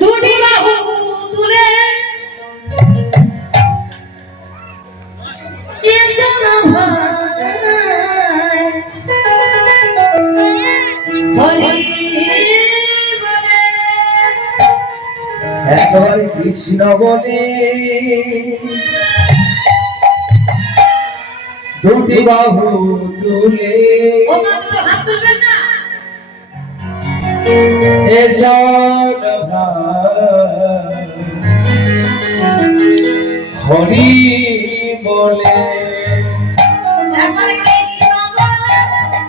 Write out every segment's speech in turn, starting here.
দুটি বাহু তুলে এসো না ভাই হরি বলে একবার কৃষ্ণ বলে দুটি বাহু তুলে ও মা দুটো হাত তুলবেন না এসো না ভাই হরি বলে একবার কৃষ্ণ বলে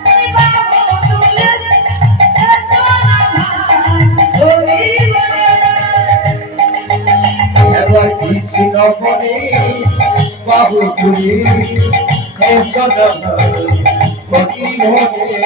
দুটি বাহু তুলে এসো না ভাই হরি বলে একবার কৃষ্ণ বলে বাহু তুলে এসো না ভাই হরি বলে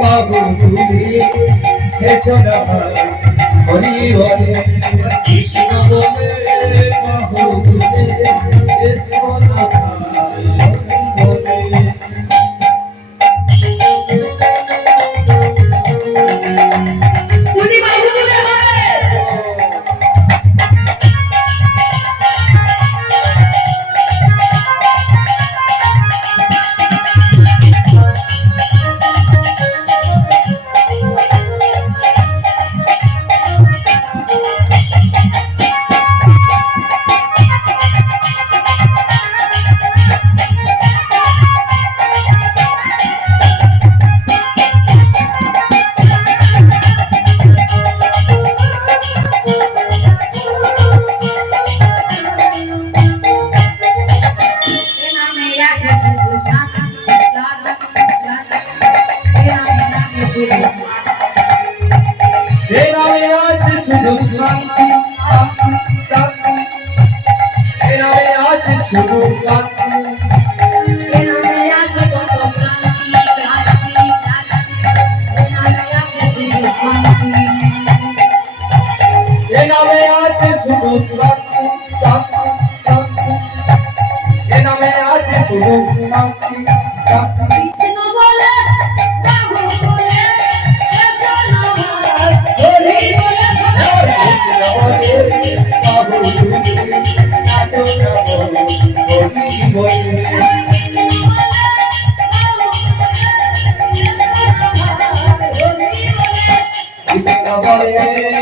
বাবু তুমি এসো না হরি বলে কৃষ্ণ বলে বাবু তুমি এসো না শুধু শান্তি শান্তি শান্তি এনারে আছে শুধু শান্তি এনারে আছে কত ক্লান্তি ক্লান্তি এনারে আছে শুধু শান্তি এনারে আছে শুধু শান্তি শান্তি শান্তি এনারে আছে শুধু শান্তি শান্তি কৃষ্ণ বলে বাহু তুলে এসো না ভাই হরি বলে Bye.